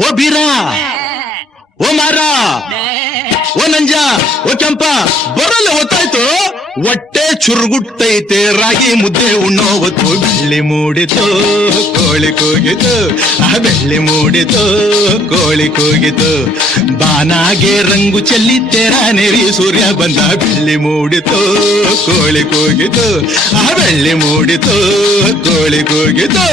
ಓ ಬೀರ, ಓ ಮಾರ, ಓ ನಂಜ, ಓ ಕೆಂಪ ಬರಲ್ಲ ಗೊತ್ತಾಯ್ತು. ಹೊಟ್ಟೆ ಚುರುಗುಟ್ಟೈತೆ ರಾಗಿ ಮುದ್ದೆ ಉಣ್ಣೋ ಹೊತ್ತು. ಬೆಳ್ಳಿ ಮೂಡಿತು ಕೋಳಿ ಕೂಗಿತು, ಆ ಬೆಳ್ಳಿ ಮೂಡಿತು ಕೋಳಿ ಕೂಗಿತು. ಬಾನಾಗೆ ರಂಗು ಚೆಲ್ಲಿ ತೆರ ನೆರಿ ಸೂರ್ಯ ಬಂದ. ಬೆಳ್ಳಿ ಮೂಡಿತು ಕೋಳಿ ಕೂಗಿತು, ಆ ಬೆಳ್ಳಿ ಮೂಡಿತು ಕೋಳಿ ಕೂಗಿತು.